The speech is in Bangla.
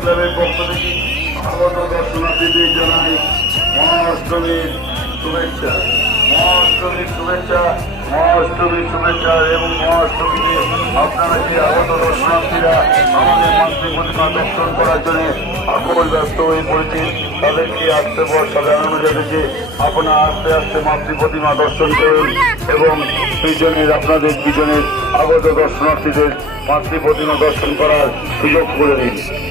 ক্লাবের পক্ষ থেকে আগত দর্শনার্থীদের জানাই মহাষ্টমীর শুভেচ্ছা। মহাষ্টমীর শুভেচ্ছা, মহাষ্টমীর শুভেচ্ছা এবং মহাষ্টমীতে আপনারা যে আগত দর্শনার্থীরা আমাদের মাতৃ প্রতিমা দর্শন করার জন্য আকল ব্যস্ত হয়ে পড়েছে, তাদেরকে আসতে বর্ষা জানানো যাবে যে আপনারা আস্তে আস্তে মাতৃ প্রতিমা দর্শন করুন এবং আপনাদের পিছনের আগত দর্শনার্থীদের মাতৃ প্রতিমা দর্শন করার সুযোগ করে দিন।